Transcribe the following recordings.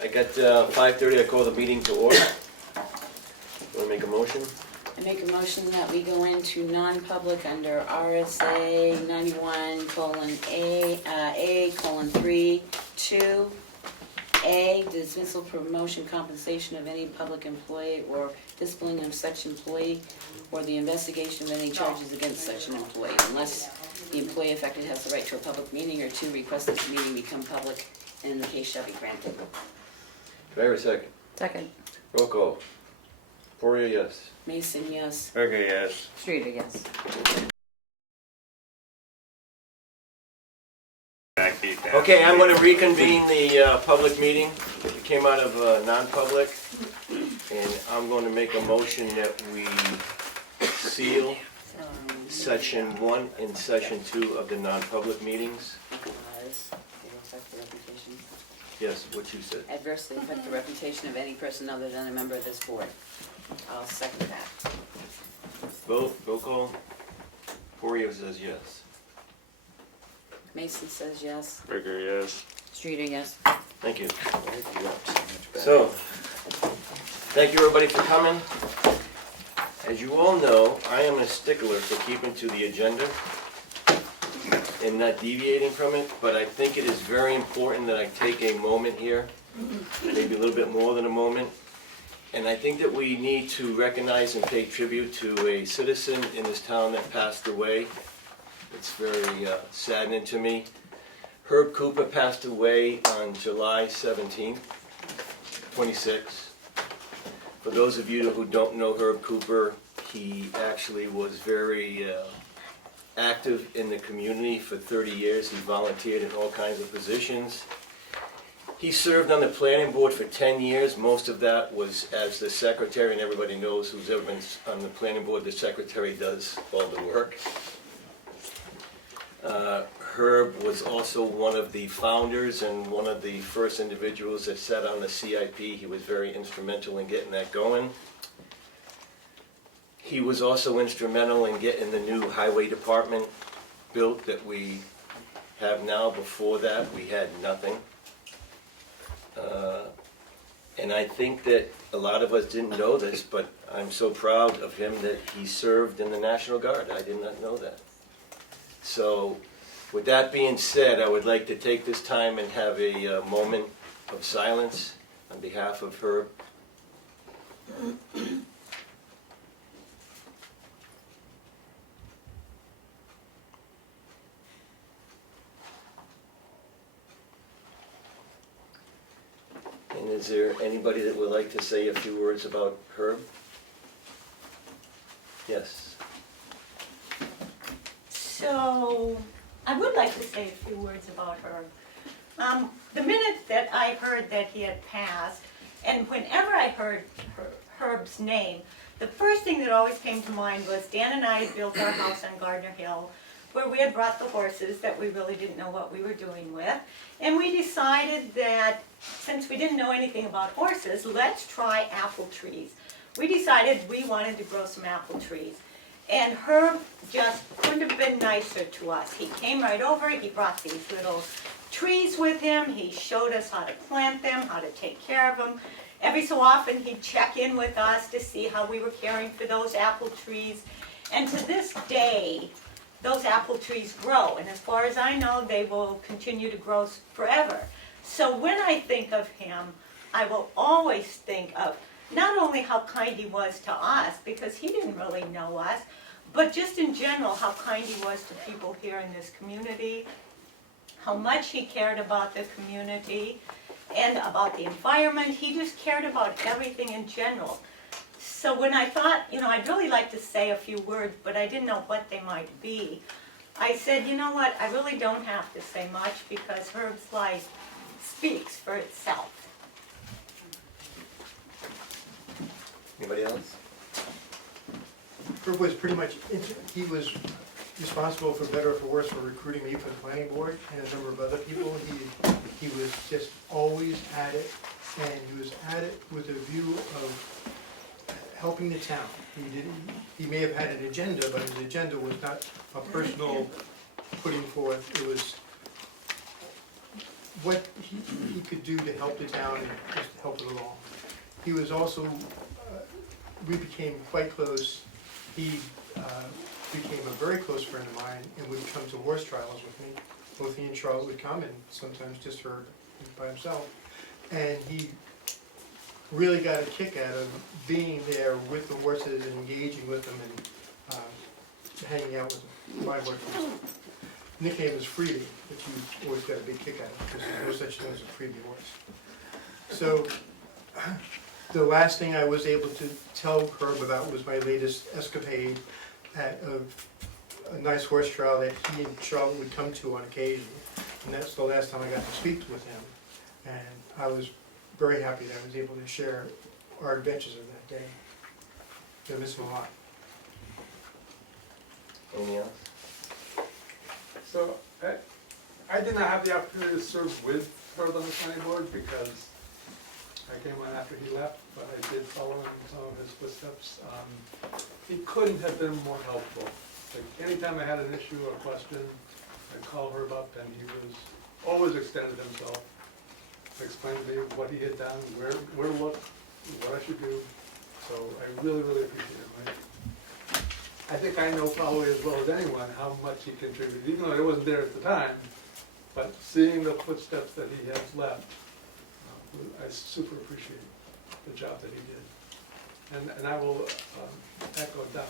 I got 5:30, I call the meeting to order. Want to make a motion? I make a motion that we go into non-public under RSA 91:A:3, 2A, dismissal, promotion, compensation of any public employee or disciplining of such employee or the investigation of any charges against such an employee, unless the employee affected has the right to a public meeting, or 2, request this meeting become public and the case shall be granted. Do I hear a second? Second. Roll call. Poirier, yes. Mason, yes. Okay, yes. Streeter, yes. Okay, I'm going to reconvene the public meeting. It came out of non-public, and I'm going to make a motion that we seal Session 1 and Session 2 of the non-public meetings. Yes, what you said. Adversely affect the reputation of any person other than a member of this board. I'll second that. Vote, roll call. Poirier says yes. Mason says yes. Rigger, yes. Streeter, yes. Thank you. So, thank you everybody for coming. As you all know, I am a stickler for keeping to the agenda and not deviating from it, but I think it is very important that I take a moment here, maybe a little bit more than a moment, and I think that we need to recognize and pay tribute to a citizen in this town that passed away. It's very saddening to me. Herb Cooper passed away on July 17th, 26. For those of you who don't know Herb Cooper, he actually was very active in the community for 30 years. He volunteered in all kinds of positions. He served on the planning board for 10 years. Most of that was as the secretary, and everybody knows who's ever been on the planning board, the secretary does all the work. Herb was also one of the founders and one of the first individuals that sat on the CIP. He was very instrumental in getting that going. He was also instrumental in getting the new highway department built that we have now. Before that, we had nothing. And I think that a lot of us didn't know this, but I'm so proud of him that he served in the National Guard. I did not know that. So, with that being said, I would like to take this time and have a moment of silence on behalf of Herb. And is there anybody that would like to say a few words about Herb? Yes. So, I would like to say a few words about Herb. The minute that I heard that he had passed, and whenever I heard Herb's name, the first thing that always came to mind was Dan and I had built our house on Gardner Hill, where we had brought the horses that we really didn't know what we were doing with. And we decided that since we didn't know anything about horses, let's try apple trees. We decided we wanted to grow some apple trees. And Herb just couldn't have been nicer to us. He came right over, he brought these little trees with him, he showed us how to plant them, how to take care of them. Every so often he'd check in with us to see how we were caring for those apple trees. And to this day, those apple trees grow, and as far as I know, they will continue to grow forever. So when I think of him, I will always think of not only how kind he was to us, because he didn't really know us, but just in general, how kind he was to people here in this community, how much he cared about the community and about the environment. He just cared about everything in general. So when I thought, I'd really like to say a few words, but I didn't know what they might be, I said, you know what, I really don't have to say much because Herb's life speaks for itself. Anybody else? Herb was pretty much, he was responsible for better or for worse for recruiting me for the planning board and a number of other people. He was just always at it, and he was at it with a view of helping the town. He may have had an agenda, but his agenda was not a personal putting forth. It was what he could do to help the town and just help it along. He was also, we became quite close. He became a very close friend of mine and would come to horse trials with me. Both he and Charlotte would come, and sometimes just her by himself. And he really got a kick out of being there with the horses and engaging with them and hanging out with them. My horse nickname is Freebie, which you always got a big kick out of, because there's no such thing as a freebie horse. So the last thing I was able to tell Herb about was my latest escapade at a nice horse trial that he and Charlotte would come to on occasion. And that's the last time I got to speak with him. And I was very happy that I was able to share our adventures of that day. I miss him a lot. Anything else? So, I did not have the opportunity to serve with Herb on the planning board because I came on after he left, but I did follow in some of his footsteps. He couldn't have been more helpful. Like, anytime I had an issue or question, I'd call Herb up and he was always extended himself, explained to me what he had done, where to look, what I should do. So I really, really appreciate it. I think I know probably as well as anyone how much he contributed, even though I wasn't there at the time, but seeing the footsteps that he has left, I super appreciate the job that he did. And I will echo that.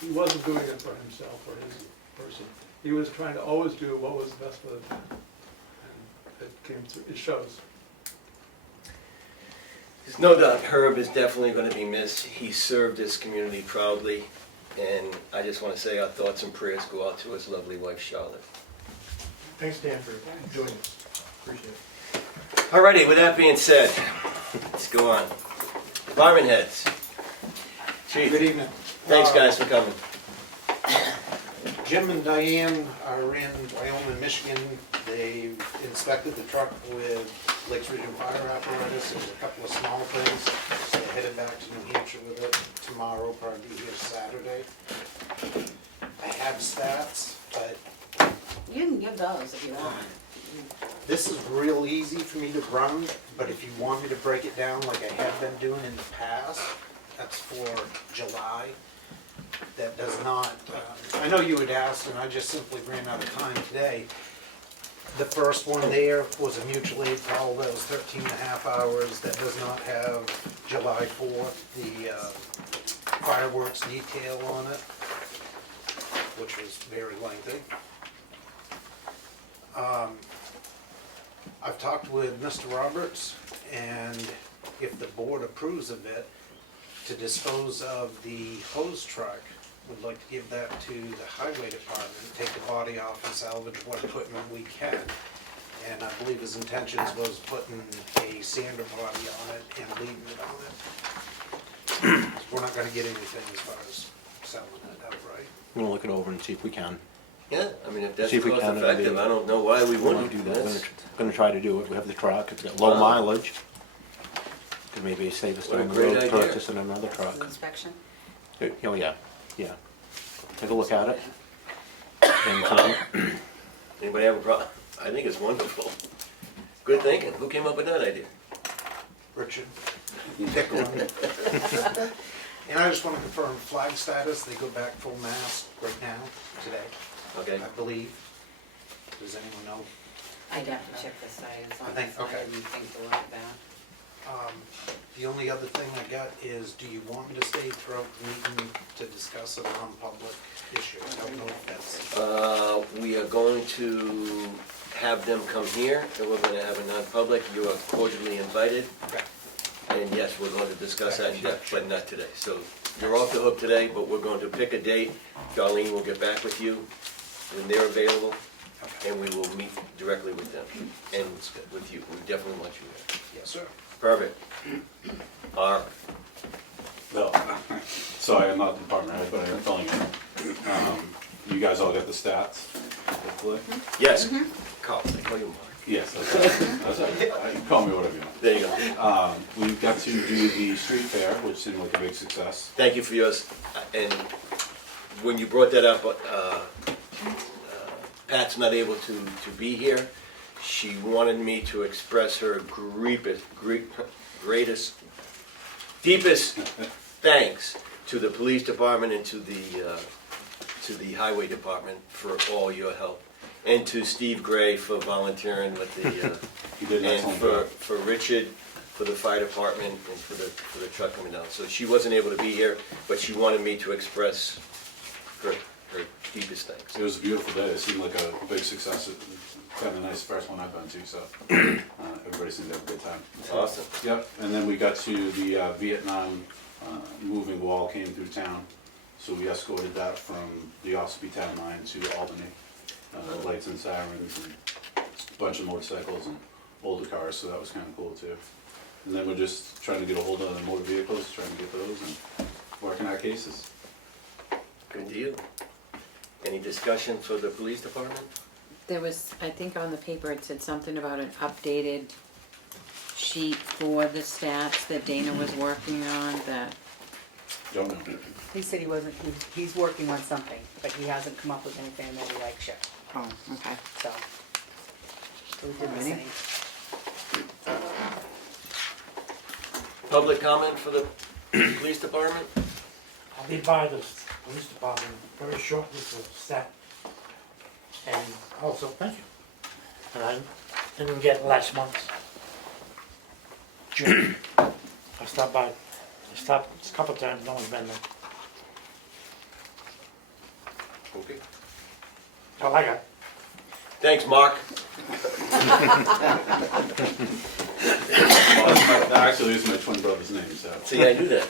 He wasn't doing it for himself or his person. He was trying to always do what was best for the town. And it came through, it shows. There's no doubt Herb is definitely going to be missed. He served this community proudly, and I just want to say our thoughts and prayers go out to his lovely wife, Charlotte. Thanks, Dan, for doing this. Appreciate it. Alrighty, with that being said, let's go on. Department heads. Chief. Good evening. Thanks, guys, for coming. Jim and Diane are in Wyoming, Michigan. They inspected the truck with Lakes Region Fire apparatus and a couple of small things. So they headed back to New Hampshire with it tomorrow, probably be here Saturday. I have stats, but You can give those if you want. this is real easy for me to run, but if you want me to break it down like I have been doing in the past, that's for July. That does not, I know you had asked and I just simply ran out of time today. The first one there was a mutual aid call that was 13 and a half hours. That does not have July 4th, the fireworks detail on it, which was very lengthy. I've talked with Mr. Roberts, and if the board approves of it, to dispose of the hose truck, would like to give that to the highway department, take the body off and salvage what equipment we can. And I believe his intentions was putting a sander body on it and leaving it on it. We're not gonna get anything as far as selling it outright. I'm gonna look it over and see if we can. Yeah, I mean, if that's See if we cost can, effective, I don't know why we wouldn't do do that. this. Gonna try to do it. We have the truck. It's got low Wow. mileage. Could maybe save us What a down the great road idea. purchasing another truck. Inspection? Oh, yeah, yeah. Take a look at it. And, Anybody have a problem? I think it's wonderful. Good thinking. Who came up with that idea? Richard, pick one. And I just want to confirm flag status, they go back full mast right now, today, Okay. I believe. Does anyone know? I'd have to check the site. I think- okay. I didn't think to look at that. The only other thing I got is, do you want me to stay throughout the meeting to discuss a non-public issue? I don't know if that's, We are going to have them come here, and we're going to have a non-public. You are cordially invited. okay. And yes, we're going to discuss that in depth, but not today. So you're off the hook today, but we're going to pick a date. Darlene will get back with you when they're available, and we will meet directly with them and with you. We definitely want you there. Yes, sir. Perfect. All right. Bill, sorry, I'm not the department head, but I'm filling in. You guys all get the stats, hopefully? Yes, Carl, I call you Mark. Yes, that's right. That's right. You can call me whatever you want. There you go. We got to do the street fair, which seemed like a big success. Thank you for yours. And when you brought that up, Pat's not able to be here. she wanted me to express her greatest, deepest thanks to the police department and to the highway department for all your help. And to Steve Gray for volunteering with the, You did an and excellent job. for Richard, for the fire department, and for the truck coming down. So she wasn't able to be here, but she wanted me to express her deepest thanks. It was a beautiful day. It seemed like a big success. Kind of nice first one I've been to, so everybody seemed to have a good time. Awesome. Yep, and then we got to the Vietnam moving wall came through town, so we escorted that from the Ossipee town line to Albany. Lights and sirens and a bunch of motorcycles and older cars, so that was kind of cool too. And then we're just trying to get a hold of the motor vehicles, trying to get those and working our cases. Good deal. Any discussion for the police department? There was, I think on the paper it said something about an updated sheet for the stats that Dana was working on, that, Don't know. He said he wasn't, he's working on something, but he hasn't come up with anything that he likes yet, oh, okay. so. So we did the same. Public comment for the police department? I'll be by the police department very shortly for stat. And also pension. And I didn't get last month's June. I stopped by, a couple times, no one's been there. Okay. All I got. Thanks, Mark. Actually, these are my twin brother's names, so. See, I knew that.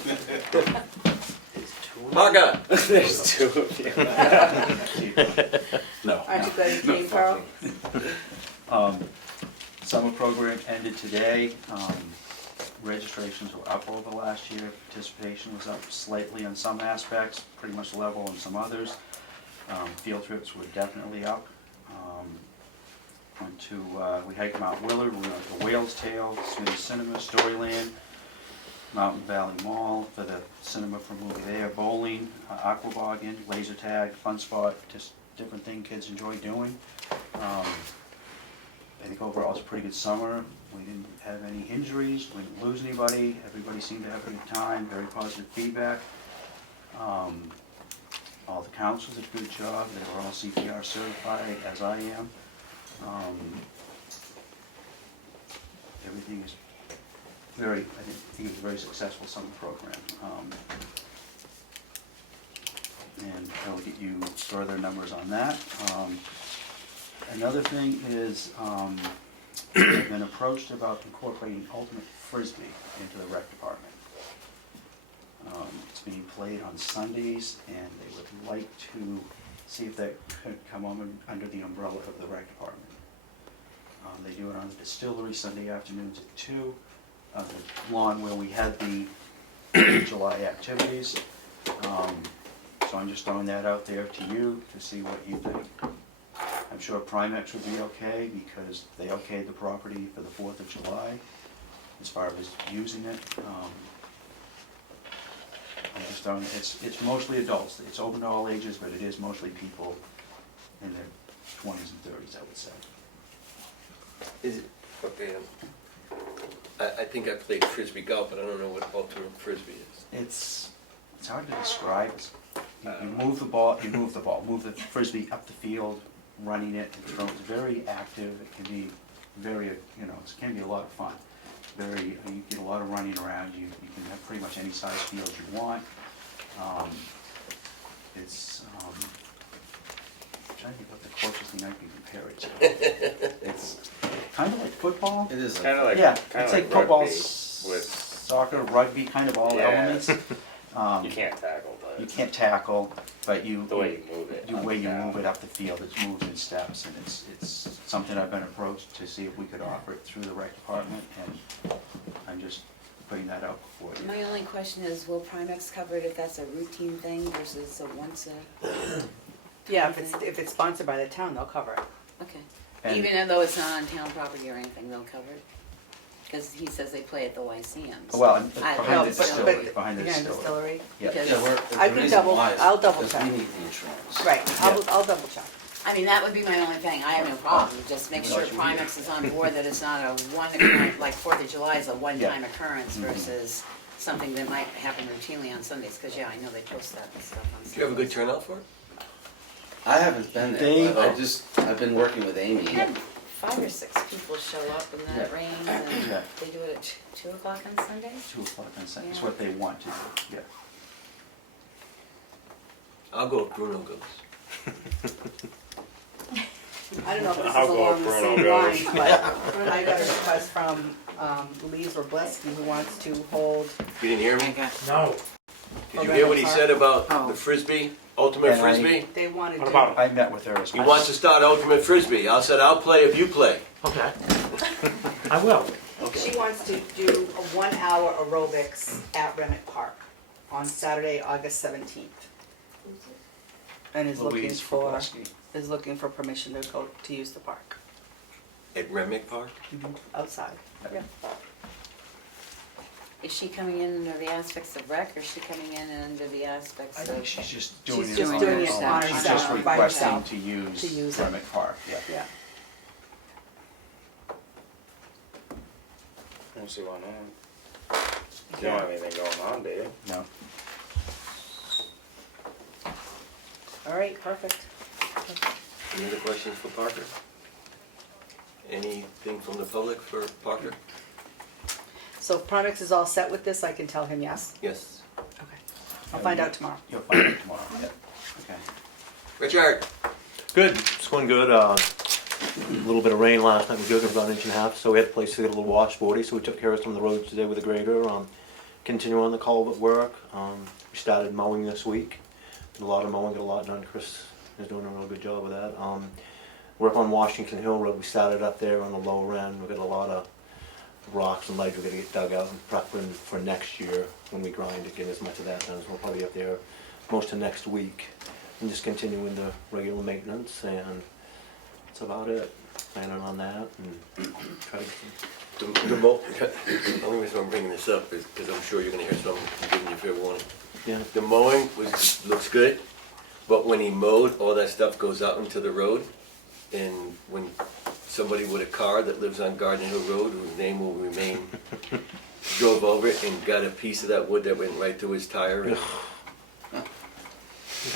Marka. There's two of you. No. Aren't you glad you came, Carl? Summer program ended today. Registrations were up over last year. Participation was up slightly on some aspects, pretty much level on some others. Field trips were definitely up. We hiked Mount Willard, we went to Whale's Tail, Swedish Cinema, Storyland, Mountain Valley Mall for the cinema for movie there, bowling, aquabogging, laser tag, fun spot, just different thing kids enjoy doing. I think overall it's a pretty good summer. We didn't have any injuries, we didn't lose anybody, everybody seemed to have a good time, very positive feedback. All the counselors did a good job, they were all CPR certified, as I am. Everything is very, I think it was a very successful summer program. And I'll get you further numbers on that. Another thing is, I've been approached about incorporating ultimate frisbee into the rec department. It's being played on Sundays, and they would like to see if that could come under the umbrella of the rec department. They do it on the distillery Sunday afternoons at 2, the lawn where we had the July activities. So I'm just throwing that out there to you to see what you think. I'm sure Primex would be okay because they okayed the property for the 4th of July as far as using it. I'm just throwing, it's mostly adults. It's open to all ages, but it is mostly people in their 20s and 30s, I would say. Is it, okay, I think I played frisbee golf, but I don't know what ultimate frisbee is. It's hard to describe. You move the ball, move the frisbee up the field, running it, and throwing. It's very active. It can be very, it can be a lot of fun. You get a lot of running around. You can have pretty much any size field you want. I'm trying to think what the closest thing I can compare it to. It's kind of like football. It is Kind of like, yeah, it's like football, with, soccer, rugby, kind of all elements. you can't tackle, but You can't tackle, but the way you move it. the way you move it up the field, it's moved in steps, and it's something I've been approached to see if we could offer it through the rec department, and I'm just putting that out before you. My only question is, will Primex cover it if that's a routine thing versus a once a, Yeah, if it's sponsored by the town, they'll cover it. okay. And- Even though it's not on town property or anything, they'll cover it? Because he says they play at the YCMs. Well, I- behind the but- distillery, behind the Again, distillery. distillery. Yeah. Because I can double, I'll double check. We need the insurance. Right, I'll double check. I mean, that would be my only thing, I have no problem, just make sure Primex is on board, that it's not a one occurrence, like Fourth of July is a one-time occurrence versus something that might happen routinely on Sundays, cause yeah, I know they post that and stuff on Sundays. Did you have a good turnout for it? I haven't been there, but I've been working with Amy. We had 5 or 6 people show up and then it rained and Yeah. they do it at 2 o'clock on Sundays? 2 o'clock on Sunday, is Yeah. what they want to do, yeah. I'll go if Bruno goes. I don't know if this is I'll go along if the Bruno same goes. lines, but I got a request from Lee Robleski who wants to hold, You didn't hear I me? got, No, Did you hear what he said about Oh. the Frisbee, ultimate And I- Frisbee? they wanted to. what about I met with her as He well. wants to start ultimate Frisbee. I said, I'll play if you play. it? Okay. I will. She wants to do a 1-hour aerobics at Remick Park on Saturday, August 17th. And is Louise Robleski. looking for permission to go to use the park, At Remick Park? outside. Yeah. Is she coming in under the aspects of rec, or is she coming in under the aspects I of? think she's just doing She's it just on doing her it own. on She's herself, just by requesting herself, to use to use it. Remick Park, yeah. Yeah. I don't see why not. You don't have anything going on, do you? No. All right, perfect. Any other questions for Parker? Anything from the public for Parker? So if Primex is all set with this, I can tell him yes? Yes. Okay. I'll find out tomorrow. You'll find out tomorrow, yeah. Okay. Richard? Good, it's going good. A little bit of rain last night was good, about 1.5 inches, so we had a place to get a little washboardy, so we took care of some of the roads today with a grader. Continue on the culvert work. We started mowing this week. Did a lot of mowing, got a lot done. Chris is doing a real good job with that. We're up on Washington Hill Road. We started up there on the lower end. We've got a lot of rocks and ledge we're gonna get dug out and prepping for next year when we grind it, get as much of that done as we'll probably be up there most of next week. And just continuing the regular maintenance, and that's about it. Planning on that and try to get some. The only reason I'm bringing this up is because I'm sure you're gonna hear something, giving you fair warning. Yeah. The mowing looks good, but when he mowed, all that stuff goes out into the road. And when somebody with a car that lives on Garden Hill Road, whose name will remain, drove over it and got a piece of that wood that went right through his tire. And,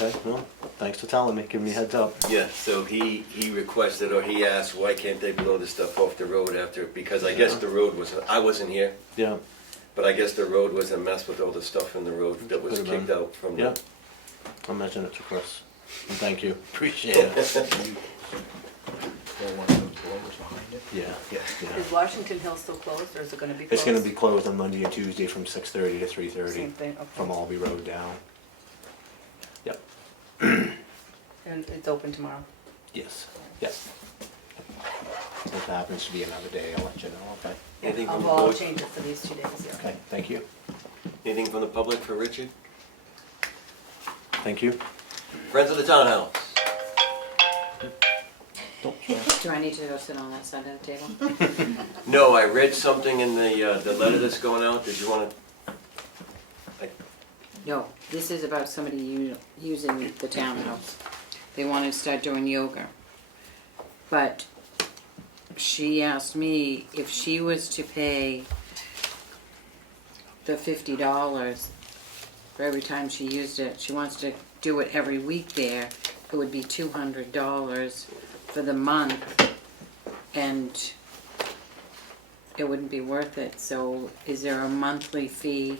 Okay, well, thanks for telling me, giving me a heads up. yeah, so he requested, or he asked, why can't they blow the stuff off the road after, because I guess the road was, I wasn't here, Yeah, but I guess the road was a mess with all the stuff in the road that was Could've been. kicked out from yeah. the. I'll mention it to Chris. And thank you, appreciate it. Yeah, yeah. Is Washington Hill still closed, or is it gonna be closed? It's gonna be closed on Monday and Tuesday from 6:30 to 3:30. Same thing, From okay. Albee Road down. Yep, And it's open tomorrow? yes, yes. If it happens to be another day, I'll let you know, okay? Anything from the I'll board? change it for these 2 days, yeah. Okay, thank you. Anything from the public for Richard? Thank you. Friends of the Townhouse? do I need to go sit on that side of the table? No, I read something in the letter that's going out, did you wanna? No, this is about somebody using the townhouse. They want to start doing yoga. But she asked me if she was to pay the $50 for every time she used it. She wants to do it every week there. It would be $200 for the month, and it wouldn't be worth it. So is there a monthly fee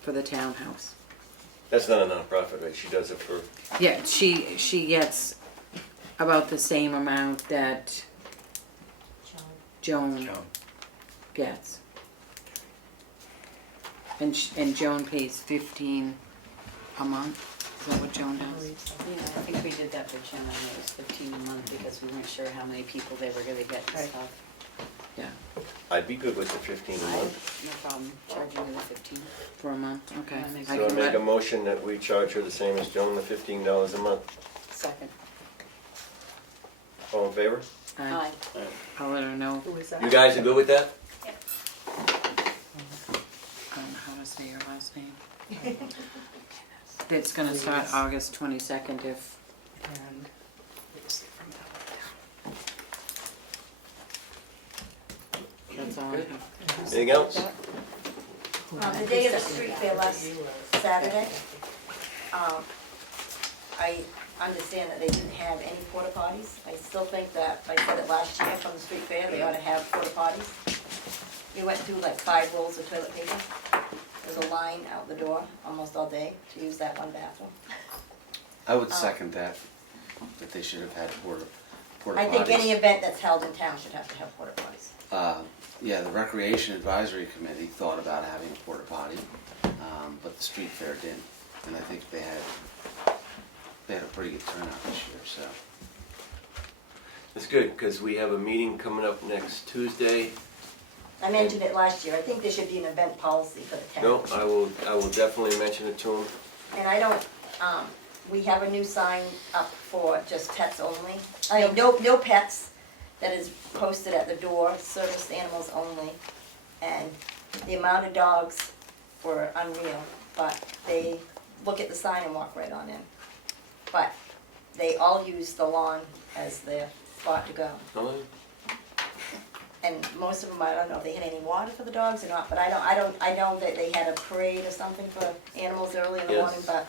for the townhouse? That's not a nonprofit, right? She does it for, Yeah, she gets about the same amount that Joan gets. And Joan pays 15 a month. Is that what Joan does? Yeah, I think we did that for Jim, and it was 15 a month because we weren't sure how many people they were gonna get and Right. stuff. Yeah, I'd be good with the 15 a I month. have no problem charging you the 15. for a month. Okay. That makes I So I can make a let- motion that we charge her the same as Joan, the $15 a month. Second. All in favor? Aye. I'll let her know. Who is that? You guys are good with that? I don't know how to say your last name. It's gonna start August 22nd if, And that's all I have. Anything else? The day of the street fair last Saturday, I understand that they didn't have any porta potties. I still think that, I said it last year from the street fair, they ought to have porta potties. We went through like 5 rolls of toilet paper. There was a line out the door almost all day to use that one bathroom. I would second that they should have had porta potties. I think any event that's held in town should have to have porta potties. Yeah, the Recreation Advisory Committee thought about having a porta potty, but the street fair didn't. And I think they had a pretty good turnout this year, so. That's good, because we have a meeting coming up next Tuesday. I mentioned it last year. I think there should be an event policy for the town. No, I will definitely mention it to him. And I don't, we have a new sign up for just pets only. I mean, no pets, that is posted at the door, service animals only. And the amount of dogs were unreal, but they look at the sign and walk right on in. But they all use the lawn as their spot to go. Oh, And most of them, I don't know if they had any water for the dogs or not, but I know that they had a parade or something for animals early in the Yes. morning, but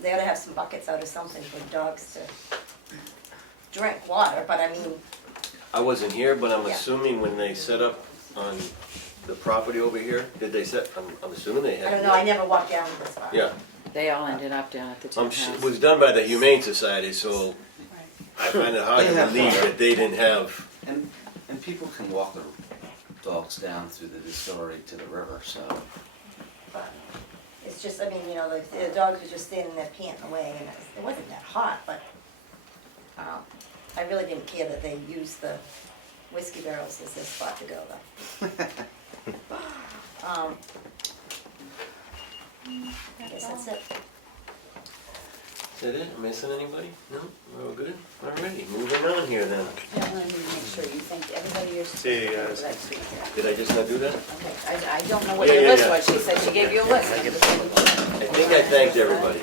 they ought to have some buckets out or something for dogs to drink water, but I mean, I wasn't here, but I'm Yeah. assuming when they set up on the property over here, did they set, I'm assuming they had. I don't know, I never walked down this far. Yeah, They all ended up down at the town it house. was done by the Humane Society, so I find it hard to They have believe water. that they didn't have. And people can walk their dogs down through the distillery to the river, so. But it's just, I mean, you know, the dogs were just standing there panting away, and it wasn't that hot, but I really didn't care that they used the whiskey barrels as their spot to go, though. I guess that's it. Is that it? Am I missing anybody? No? We're all good? Alrighty, moving on here then. I wanted to make sure you thanked everybody you're Hey, for guys. that street fair. Did I just not do that? Okay, I don't know what Yeah, your yeah, list yeah. was, she said she gave you a list. I think I thanked everybody.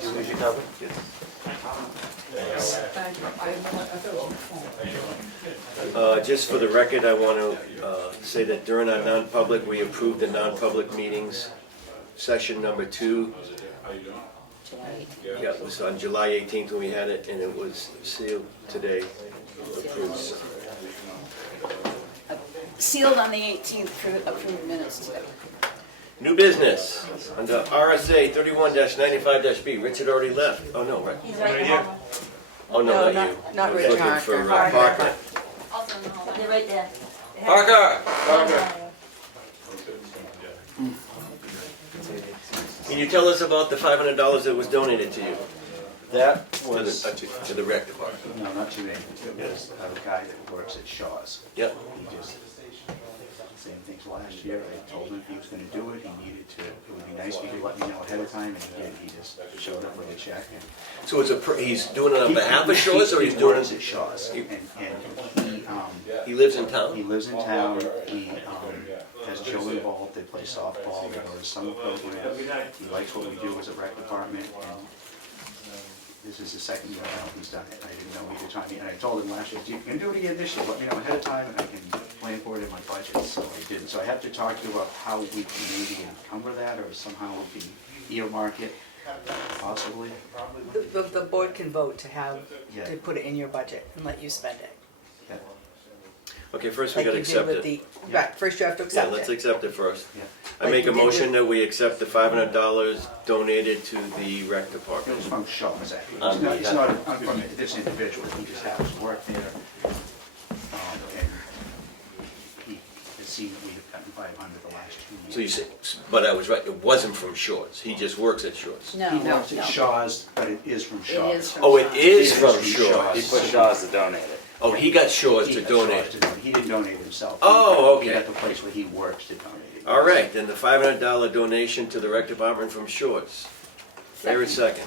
Who's your comment? Just for the record, I want to say that during our non-public, we approved the non-public meetings, session number 2. Yeah, it was on July 18th when we had it, and it was sealed today, approved. Sealed on the 18th, approved minutes today. New business, under RSA 31-95-B, Richard already left. Oh, no, right? He's right here. Oh, no, not you. not I was Richard. looking for Parker. Parker. They're right there. Parker! Can you tell us about the $500 that was donated to you? That To was, to the rec department? no, not to me, it was a guy that works at Shaw's. Yep. He just, same things last year, I told him if he was gonna do it, he needed to, it would be nice if he could let me know ahead of time, and he did, he just showed up with a check and. So it's he's doing it on behalf of Shaw's, or he's doing works it? at Shaw's, and He lives in he town? lives in town, he, has children involved, they play softball, they go to summer programs, he likes what we do as a rec department, and this is the second year now he's done it, I didn't know either time, and I told him last year, if you can do it again this year, let me know ahead of time, and I can plan for it in my budget, so I did. So I have to talk to you about how we can maybe encumber that, or somehow we can earmark it, possibly. The board can vote to have, Yeah. to put it in your budget and let you spend it. Yeah. Okay, first we Like gotta you did accept with it. the, right, first you have to Yeah, accept let's it. accept it first. Yeah. I Like make a you did with- motion that we accept the $500 donated to the rec It department. was from Shaw's, actually. On It's not from this individual, he just happens to work there. And he has seen that we have gotten 500 the last 2 years. So you say, but I was right, it wasn't from Shaw's, he just works at Shaw's. No, He no. works at Shaw's, but it is from Shaw's. It is from Oh, it Shaw's. is from From Shaw's. Shaw's. He put Shaw's to donate it. Oh, he got Shaw's He to got donate. Shaw's to donate. He didn't donate himself. Oh, He okay. got the place where he works to donate it. All right, then the $500 donation to the rec department from Shaw's. Favorite second.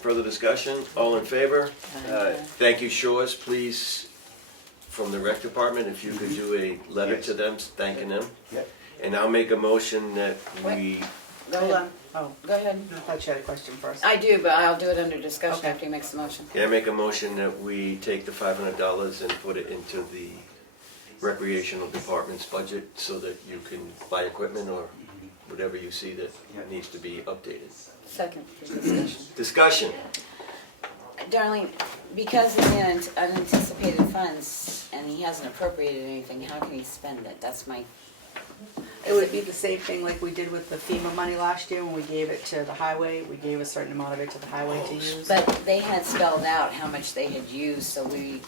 Further discussion, all in favor? Thank you, Shaw's, please from the rec department, if you could do a letter to them thanking them. Yep. And I'll make a motion that we, Go Hold ahead. on, oh, Go ahead. I thought you had a question first. I do, but I'll do it under discussion Okay. after he makes the motion. yeah, make a motion that we take the $500 and put it into the recreational department's budget so that you can buy equipment or whatever you see that needs to be updated. Second for discussion. Discussion. Darlene, because it's in unanticipated funds and he hasn't appropriated anything, how can he spend it? That's my, It would be the same thing like we did with the FEMA money last year when we gave it to the highway. We gave a certain amount of it to the highway to use. but they had spelled out how much they had used, so we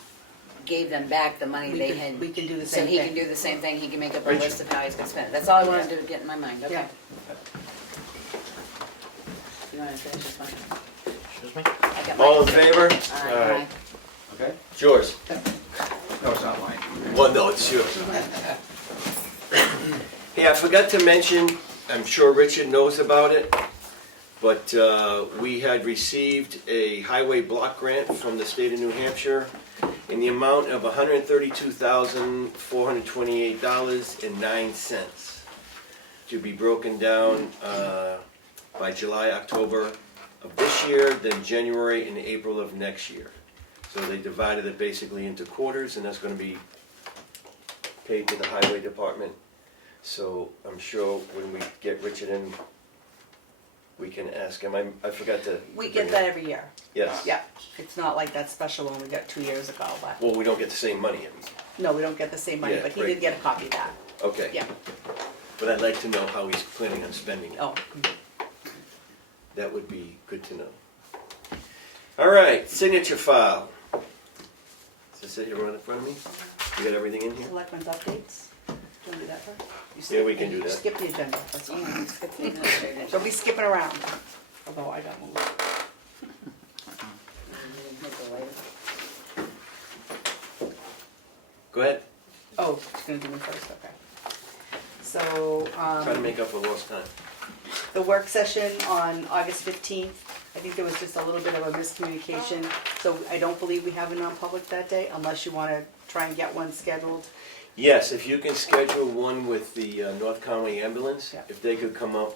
gave them back the money We they could- had. we can do the So same he thing. can do the same thing, he can make up a Rachel. list of how he's gonna spend it. That's all I wanted to get in my mind, okay? Yeah. You wanna finish this one? Excuse me? I got All in mine. favor? Aye. Okay? It's yours. No, it's not mine. Well, no, it's yours. Hey, I forgot to mention, I'm sure Richard knows about it, but we had received a highway block grant from the state of New Hampshire in the amount of $132,428.09 to be broken down by July, October of this year, then January and April of next year. So they divided it basically into quarters, and that's gonna be paid to the highway department. So I'm sure when we get Richard in, we can ask him. I forgot to. We to get bring that it. every year. Yes. Yeah, it's not like that special one we got 2 years ago, but, Well, we don't get the same money every year. no, we don't get the same money, Yeah, but he right. did get a copy of that. Okay. Yeah. But I'd like to know how he's planning on spending it. Oh, That would be good to know. All right, signature file. Is this it here right in front of me? You got everything in here? Selectmen's updates. Do you wanna do that first? You Yeah, we skip- can do you that. Skip the agenda, that's fine. Yeah, let's get the administrator. Don't be skipping around, although I got moved. Go ahead. Oh, it's gonna do me first, okay. So, Try to make up for lost time. the work session on August 15th, I think there was just a little bit of a miscommunication. So I don't believe we have a non-public that day, unless you wanna try and get one scheduled. Yes, if you can schedule one with the North Conway Ambulance, Yeah. if they could come on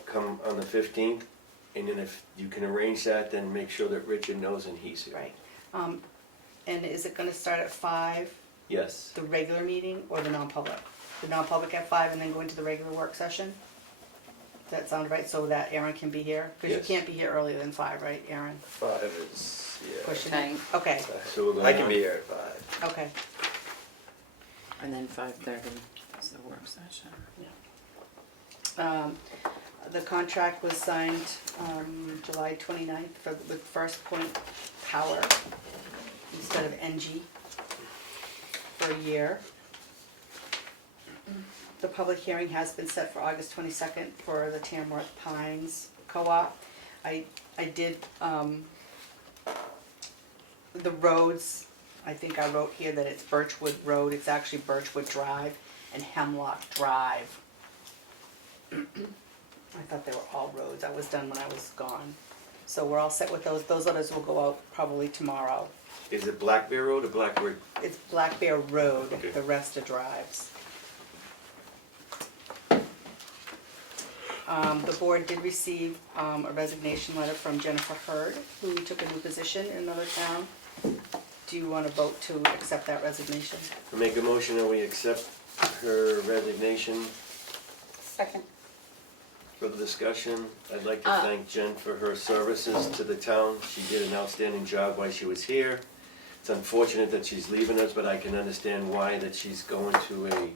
the 15th, and then if you can arrange that, then make sure that Richard knows and he's here. Right. And is it gonna start at 5, Yes. the regular meeting, or the non-public? The non-public at 5 and then go into the regular work session? Does that sound right, so that Aaron can be here? Because Yes. you can't be here earlier than 5, right, Aaron? 5 is, yeah. Pushing Tight. it? Okay, So we're going I can on. be here at 5. okay. And then 5:30 is the work session. The contract was signed July 29th with First Point Power instead of NG for a year. The public hearing has been set for August 22nd for the Tamworth Pines Co-op. I did, the roads, I think I wrote here that it's Birchwood Road, it's actually Birchwood Drive and Hemlock Drive. I thought they were all roads, that was done when I was gone. So we're all set with those letters will go out probably tomorrow. Is it Black Bear Road or Blackbird? It's Black Bear Road, Okay. the rest are drives. The board did receive a resignation letter from Jennifer Hurd, who took a new position in another town. Do you want to vote to accept that resignation? I make a motion that we accept her resignation. Second. Further discussion, I'd like to Uh. thank Jen for her services to the town. She did an outstanding job while she was here. It's unfortunate that she's leaving us, but I can understand why that she's going to a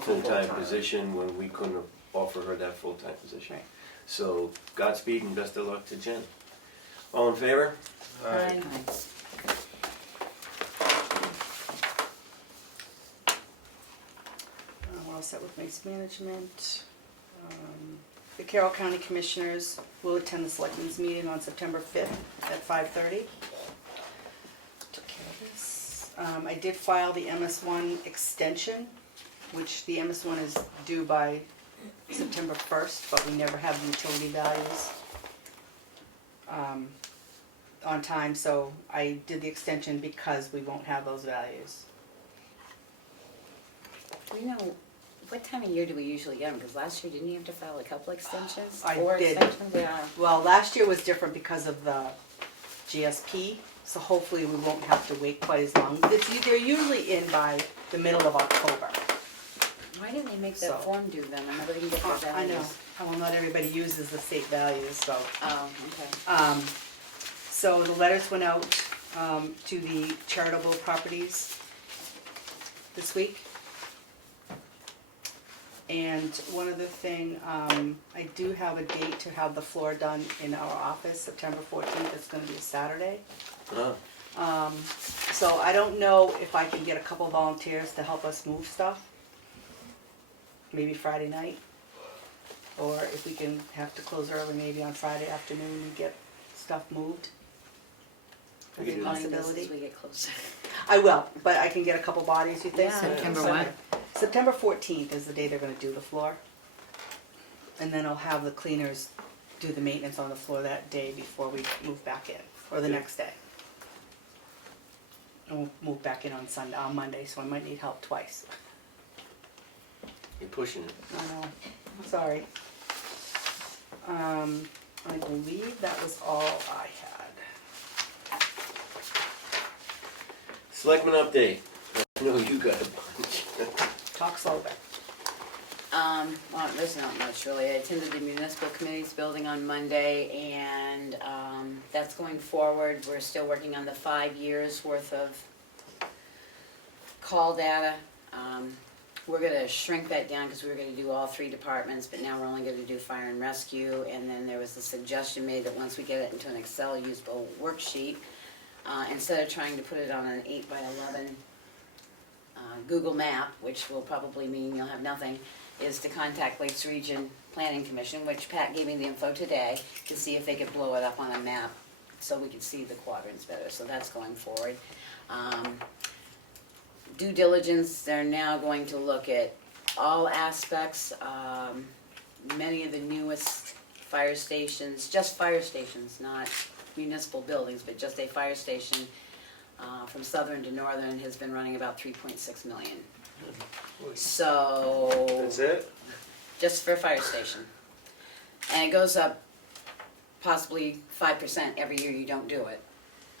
full-time position when we couldn't offer her that full-time position. Right. So Godspeed and best of luck to Jen. All in favor? Aye. We're all set with waste management. The Carroll County Commissioners will attend the Selectmen's meeting on September 5th at 5:30. Took care of this. I did file the MS1 extension, which the MS1 is due by September 1st, but we never have the utility values on time, so I did the extension because we won't have those values. Do we know, what time of year do we usually get them? Because last year, didn't you have to file a couple extensions? I 4 did. extensions? Yeah. Well, last year was different because of the GSP, so hopefully we won't have to wait quite as long. They're usually in by the middle of October. Why didn't they make So- that form due then? I never didn't get their I values. know, well, not everybody uses the state values, so. Oh, okay. So the letters went out to the charitable properties this week. And one other thing, I do have a date to have the floor done in our office, September 14th. It's gonna be a Saturday. Oh, So I don't know if I can get a couple volunteers to help us move stuff. Maybe Friday night. Or if we can have to close early, maybe on Friday afternoon and get stuff moved. We That's could a do that. Remind us possibility. as we get closer. I will, but I can get a couple bodies, you think? Yeah. September So- what? September 14th is the day they're gonna do the floor. And then I'll have the cleaners do the maintenance on the floor that day before we move back in, or the Good. next day. And we'll move back in on Sunday, on Monday, so I might need help twice. you're pushing it. I know, I'm sorry. I believe that was all I had. Selectmen update. I know you got a bunch. Talk slower. Well, there's not much really. I attended the municipal committee's building on Monday, and that's going forward. We're still working on the 5 years worth of call data. We're gonna shrink that down because we were gonna do all 3 departments, but now we're only gonna do fire and rescue. And then there was a suggestion made that once we get it into an Excel usable worksheet, instead of trying to put it on an 8x11 Google map, which will probably mean you'll have nothing, is to contact Lakes Region Planning Commission, which Pat gave me the info today, to see if they could blow it up on a map so we could see the quadrants better, so that's going forward. Due diligence, they're now going to look at all aspects, many of the newest fire stations, just fire stations, not municipal buildings, but just a fire station from southern to northern has been running about 3.6 million. So. That's it? Just for a fire station. And it goes up possibly 5% every year you don't do it,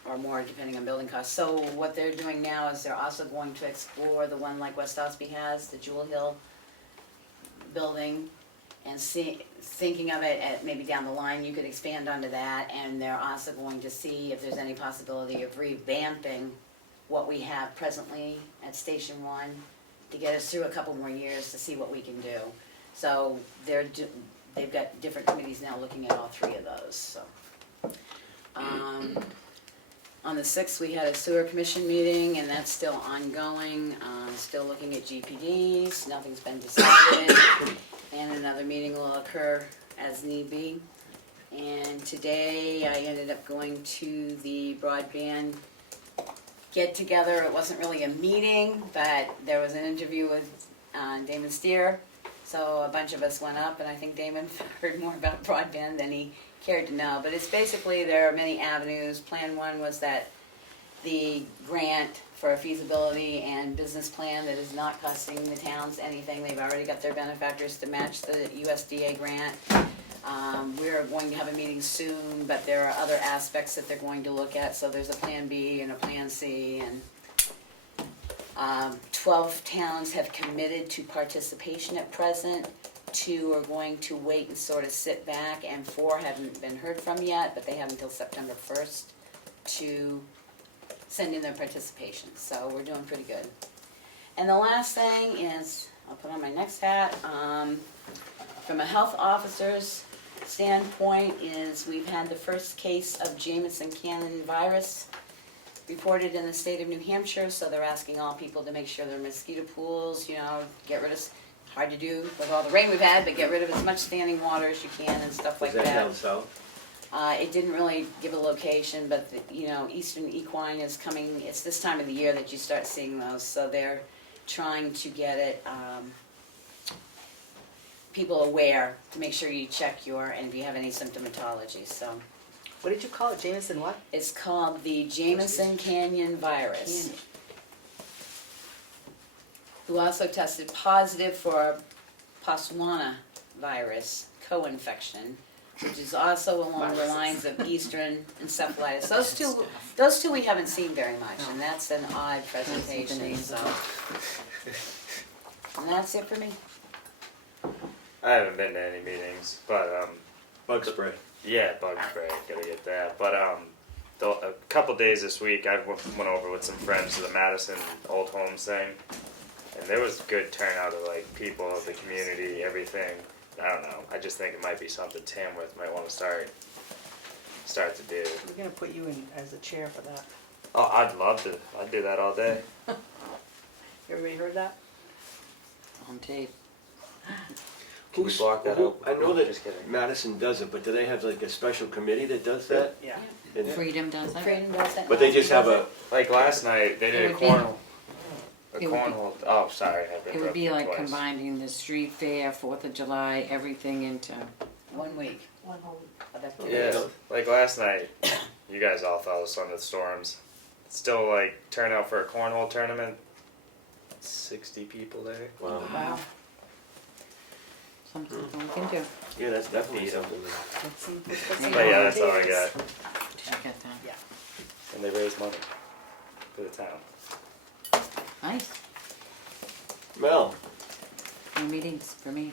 or more depending on building costs. So what they're doing now is they're also going to explore the one like West Osby has, the Jewel Hill building, and thinking of it at maybe down the line, you could expand onto that, and they're also going to see if there's any possibility of revamping what we have presently at Station 1 to get us through a couple more years to see what we can do. So they've got different committees now looking at all 3 of those, so. On the 6th, we had a sewer commission meeting, and that's still ongoing, still looking at GPDs, nothing's been decided. And another meeting will occur as need be. And today, I ended up going to the broadband get-together. It wasn't really a meeting, but there was an interview with Damon Steer. So a bunch of us went up, and I think Damon heard more about broadband than he cared to know. But it's basically, there are many avenues. Plan 1 was that the grant for a feasibility and business plan that is not costing the towns anything. They've already got their benefactors to match the USDA grant. We're going to have a meeting soon, but there are other aspects that they're going to look at. So there's a Plan B and a Plan C, and 12 towns have committed to participation at present. 2 are going to wait and sort of sit back, and 4 haven't been heard from yet, but they have until September 1st to send in their participation. So we're doing pretty good. And the last thing is, I'll put on my next hat, from a health officer's standpoint, is we've had the first case of Jameson Cannon virus reported in the state of New Hampshire, so they're asking all people to make sure their mosquito pools, get rid of, hard to do with all the rain we've had, but get rid of as much standing water as you can and stuff like Is that down south? It didn't really give a location, but Eastern Equine is coming. It's this time of the year that you start seeing those, so they're trying to get it, people aware to make sure you check and if you have any symptomatology, so. What did you call it, Jameson what? It's called the Jameson Canyon virus. who also tested positive for Botswana virus co-infection, which is also along the lines of Eastern encephalitis. Those two we haven't seen very much, and that's an odd presentation, so. And that's it for me. I haven't been to any meetings, but Bug spray. yeah, bug spray, gotta get that. But a couple days this week, I went over with some friends to the Madison Old Homes thing, and there was good turnout of like people of the community, everything. I don't know. I just think it might be something Tamworth might want to start to do. We're gonna put you in as the chair for that. Oh, I'd love to. I'd do that all day. Everybody heard that? On tape. Can we block that out? I know that Just kidding. Madison does it, but do they have like a special committee that does that? Yeah. And- Freedom does it? Freedom does that. But they just have a, Like last night, they did a It would be- cornhole. A it would be- cornhole. Oh, sorry. I've It would be like interrupted twice. combining the street fair, 4th of July, everything into, 1 week. One whole week. Oh, that's what Yeah, like last night, you guys all follow some of the storms. Still, like, turnout for a cornhole tournament. 60 people there. wow, Wow. something we can do. yeah, that's definitely something. But yeah, that's all I got. Did you get that? And they raised money for the town. Nice. Mel, No meetings for me.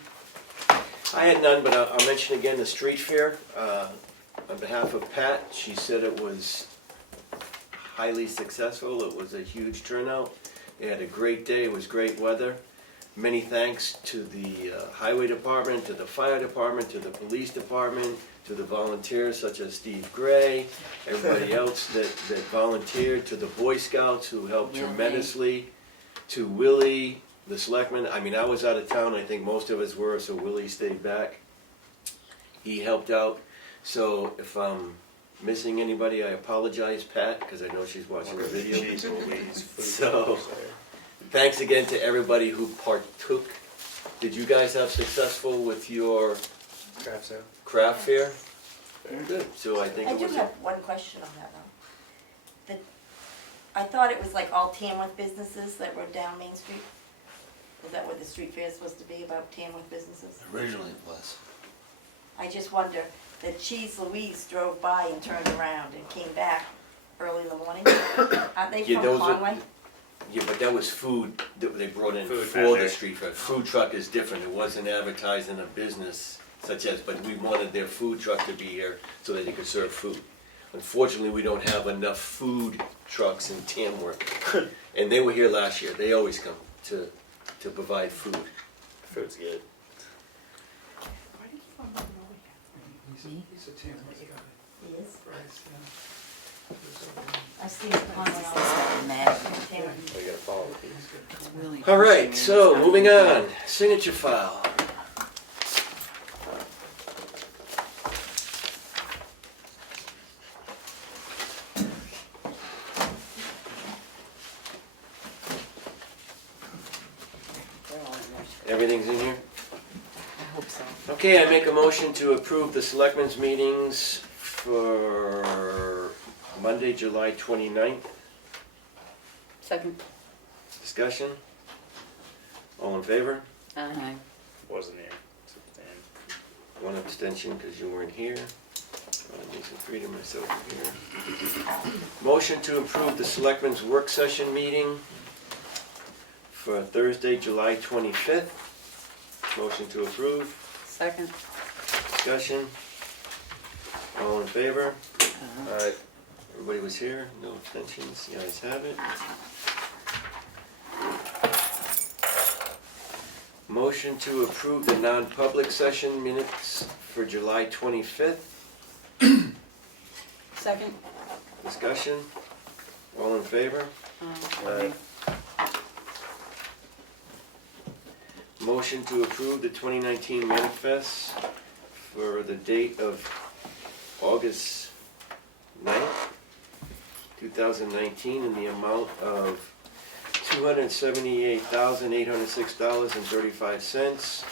I had none, but I'll mention again the street fair. On behalf of Pat, she said it was highly successful. It was a huge turnout. They had a great day. It was great weather. Many thanks to the highway department, to the fire department, to the police department, to the volunteers such as Steve Gray, everybody else that volunteered, to the Boy Scouts who helped Willie. tremendously, to Willie, the selectman. I mean, I was out of town, I think most of us were, so Willie stayed back. He helped out. So if I'm missing anybody, I apologize, Pat, because I know she's watching the video. So, thanks again to everybody who partook. Did you guys have successful with your Craft sale. craft fair? Good. So I think I it do was. have one question on that though. I thought it was like all Tamworth businesses that were down Main Street. Is that what the street fair is supposed to be, about Tamworth businesses? Originally it was. I just wonder that Cheese Louise drove by and turned around and came back early in the morning. Aren't they Yeah, from those are- Conway? Yeah, but that was food that they brought in Food for vendor. the street fair. Food truck is different. It wasn't advertised in a business such as, but we wanted their food truck to be here so that they could serve food. Unfortunately, we don't have enough food trucks in Tamworth. And they were here last year. They always come to provide food. Food's good. He's a Tamworth guy. He is. Bryce, yeah. I've seen Conway all the time. Tamworth. We gotta follow the It's really All right, pushing so me. moving on. Signature file. They're all in there. Everything's in here? I hope so. Okay, I make a motion to approve the selectmen's meetings for Monday, July 29th. Second. Discussion? All in favor? Aye. Wasn't here. And One abstention because you weren't here. I need some freedom myself here. Motion to approve the selectmen's work session meeting for Thursday, July 25th. Motion to approve. Second. Discussion? All in favor? Uh-huh. Everybody was here, no abstentions, the ayes have it. Motion to approve the non-public session minutes for July 25th. Second. Discussion? All in favor? Aye. Motion to approve the 2019 manifest for the date of August 9th, 2019, in the amount of $278,806.35.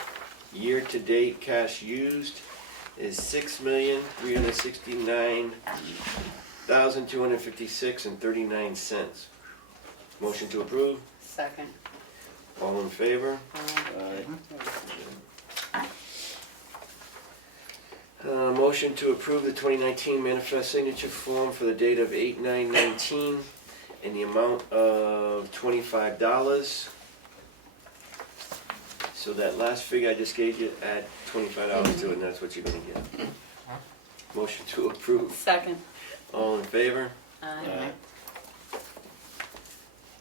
Year-to-date cash used is $6,369,256.39. Motion to approve. Second. All in favor? Motion to approve the 2019 manifest signature form for the date of 8/9/19 in the amount of $25. So that last figure I just gave you, add $25 to it, and that's what you're gonna get. Motion to approve. Second. All in favor? Aye.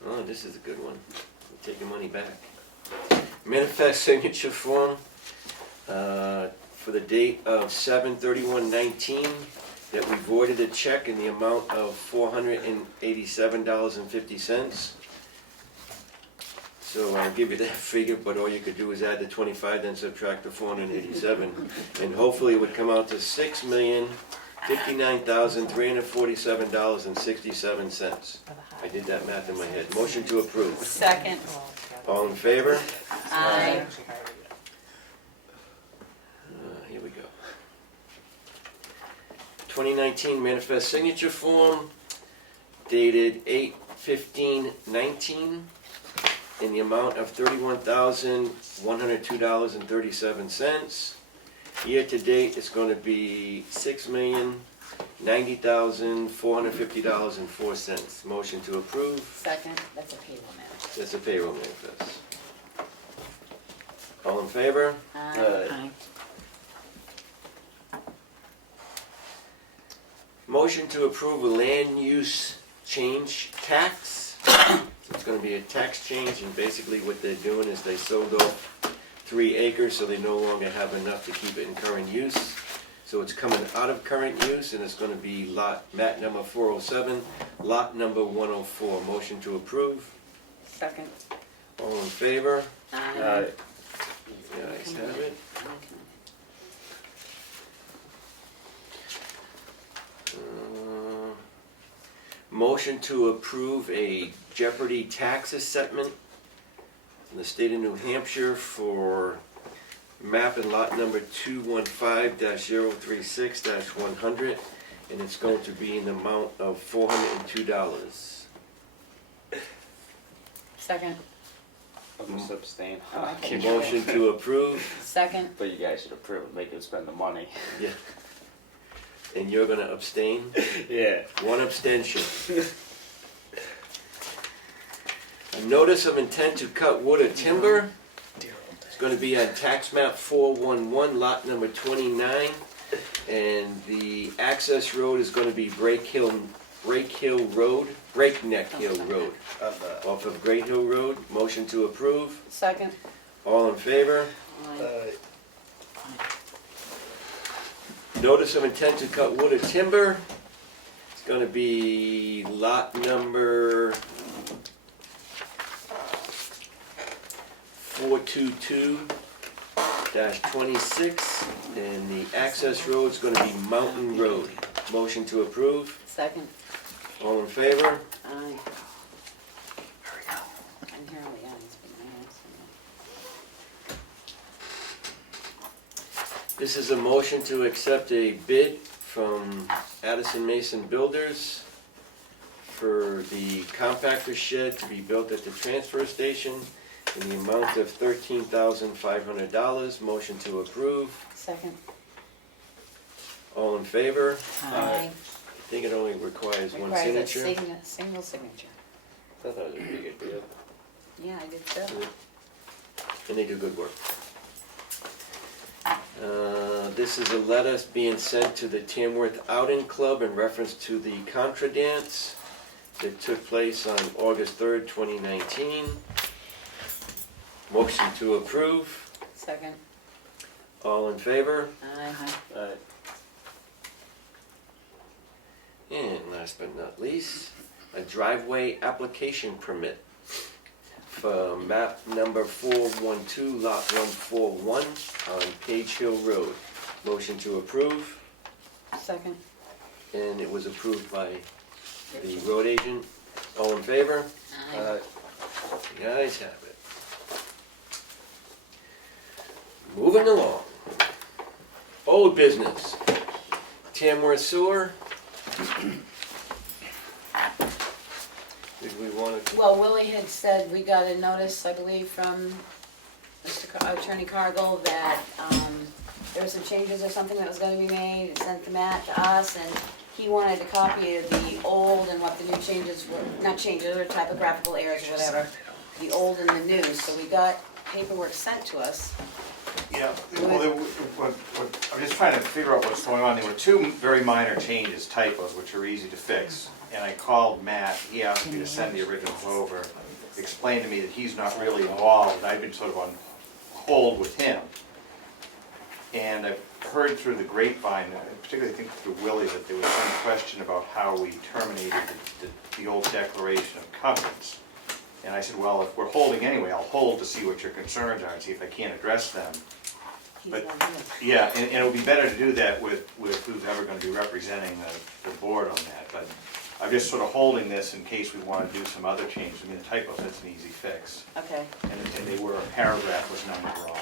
Oh, this is a good one. We're taking money back. Manifest signature form for the date of 7/31/19 that we voided a check in the amount of $487.50. So I'll give you that figure, but all you could do is add the 25, then subtract the 487, and hopefully it would come out to $6,059,347.67. I did that math in my head. Motion to approve. Second. All in favor? Aye. Here we go. 2019 manifest signature form dated 8/15/19 in the amount of $31,102.37. Year to date, it's going to be $6,090,450.04. Motion to approve. Second. That's a payroll matter. That's a payroll manifest. All in favor? Aye. Motion to approve a land use change tax. So it's gonna be a tax change, and basically what they're doing is they sold off 3 acres, so they no longer have enough to keep it in current use. So it's coming out of current use, and it's gonna be map number 407, lot number 104. Motion to approve. Second. All in favor? Aye. The ayes have it. Motion to approve a Jeopardy tax assessment in the state of New Hampshire for map and lot number 215-036-100, and it's going to be in the amount of $402. Second. I'll just abstain. Okay. Motion to approve. Second. But you guys should approve it, make him spend the money. Yeah. And you're gonna abstain? Yeah. One abstention. A notice of intent to cut wood or timber. It's gonna be on tax map 411, lot number 29. And the access road is gonna be Breakneck Hill Road, off of Great Hill Road. Motion to approve. Second. All in favor? Aye. Notice of intent to cut wood or timber. It's gonna be lot number 422-26, and the access road is gonna be Mountain Road. Motion to approve. Second. All in favor? Aye. I'm here on the ayes, but my ayes are This is a motion to accept a bid from Addison Mason Builders for the compactor shed to be built at the transfer station in the amount of $13,500. Motion to approve. Second. All in favor? Aye. I think it only requires one Requires a signature. single signature. I thought that was a pretty good deal. Yeah, I did too. And they do good work. This is a letter being sent to the Tamworth Outing Club in reference to the Contra Dance that took place on August 3rd, 2019. Motion to approve. Second. All in favor? Aye. And last but not least, a driveway application permit for map number 412, lot 141 on Page Hill Road. Motion to approve, Second. and it was approved by the road agent. All in favor? Aye. The ayes have it. Moving along. Old business. Tamworth Sewer. Did we want to? Well, Willie had said we got a notice, I believe, from Attorney Cargill that there were some changes or something that was gonna be made, it sent to Matt to us, and he wanted a copy of the old and what the new changes were, not changes, or typographical errors or whatever, the old and the new, so we got paperwork sent to us. Yeah, well, I'm just trying to figure out what's going on. There were two very minor changes, typos, which are easy to fix. And I called Matt, he asked me to send the originals over, explained to me that he's not really involved, and I've been sort of on hold with him. And I've heard through the grapevine, particularly I think through Willie, that there was some question about how we terminated the old declaration of covenants. And I said, well, if we're holding anyway, I'll hold to see what your concerns are and see if I can't address them. But, yeah, and it would be better to do that with who's ever going to be representing the board on that. But I'm just sort of holding this in case we want to do some other changes. I mean, the typos, that's an easy fix. Okay. And they were, a paragraph was numbered wrong.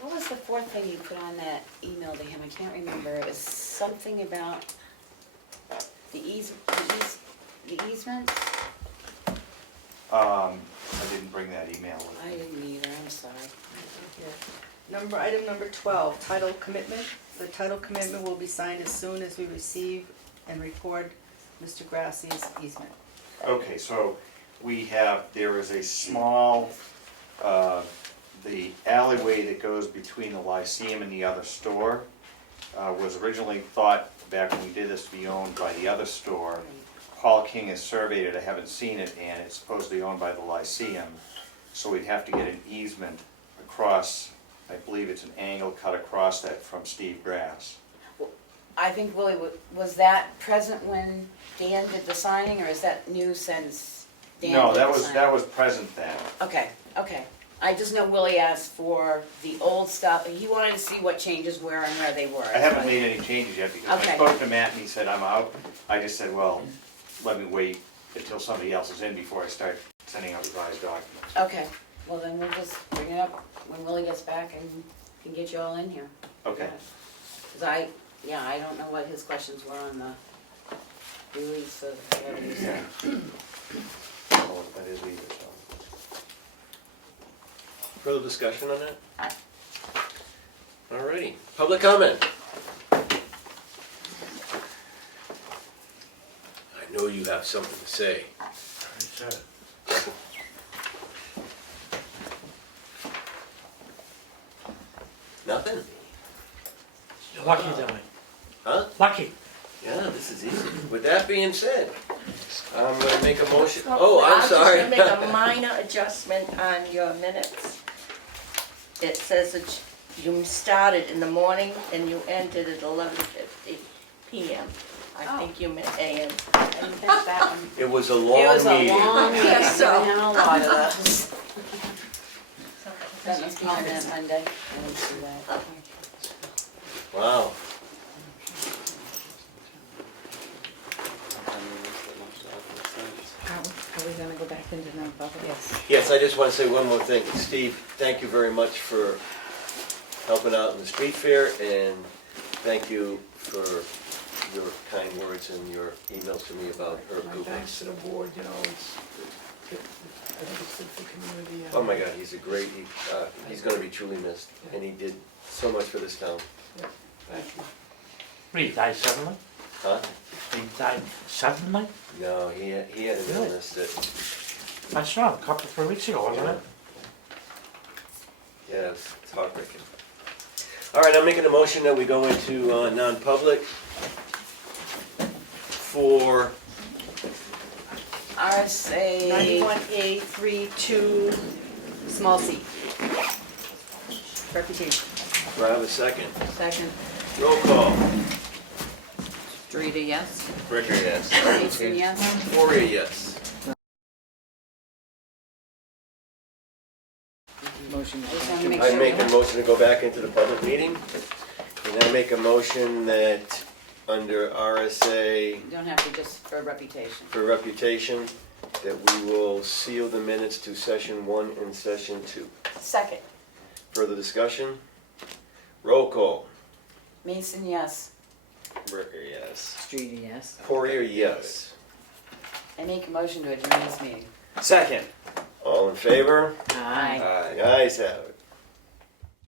What was the fourth thing you put on that email to him? I can't remember. It was something about the easements? I didn't bring that email with I me. didn't either, I'm sorry. Item number 12, title commitment. The title commitment will be signed as soon as we receive and record Mr. Grassi's easement. Okay, so there is a small, the alleyway that goes between the Lyceum and the other store was originally thought, back when we did this, to be owned by the other store. Paul King has surveyed it, I haven't seen it, and it's supposedly owned by the Lyceum. So we'd have to get an easement across, I believe it's an angle cut across that from Steve Grass. I think, Willie, was that present when Dan did the signing, or is that new since Dan No, did the that was, signing? that was present then. Okay, okay. I just know Willie asked for the old stuff, he wanted to see what changes were and where they were. I haven't made any changes yet because Okay. I spoke to Matt and he said, I'm out. I just said, well, let me wait until somebody else is in before I start sending out revised documents. Okay, well then we'll just bring it up when Willie gets back and can get you all in here. Okay. Because I don't know what his questions were on the release of whatever you said. Well, that is either, so. Further discussion on that? Alrighty, public comment. I know you have something to say. Nothing? You're lucky, Johnny. Huh? Lucky. Yeah, this is easy. With that being said, I'm gonna make a motion. Oh, I'm sorry. I'm just gonna make a minor adjustment on your minutes. It says that you started in the morning and you ended at 11:50 p.m. I think you meant a.m. I didn't catch that one. It was a long It was a meeting. long meeting, Yes, so. we had a lot of those. That must be on that Monday. I didn't see that. Wow. Are we gonna go back into non-public? Yes. Yes, I just want to say one more thing. Steve, thank you very much for helping out in the street fair, and thank you for your kind words and your emails to me about Herb My Cooper. thanks to the board, you know, I think it's good for the community. Oh my God, he's a great, he's gonna be truly missed, and he did so much for this town. Thank you. He died suddenly? Huh? He died suddenly? No, he had an Really? illness that, I saw him a couple, 3 weeks ago, wasn't it? yeah, it's heartbreaking. All right, I'm making a motion that we go into non-public for RSA. 91A32, small c. Reputation. Do I have a second? Second. Roll call. Streeter, yes? Ricker, yes. Mason, yes? Poirier, yes. Motion. I just wanna make I sure. make a motion to go back into the public meeting, and I make a motion that under RSA You don't have to, just for reputation. for reputation, that we will seal the minutes to session 1 and session 2. Second. Further discussion? Roll call. Mason, yes. Ricker, yes. Streeter, yes? Poirier, yes. I make a motion to adjourn this meeting. Second. All in favor? Aye. The ayes have it.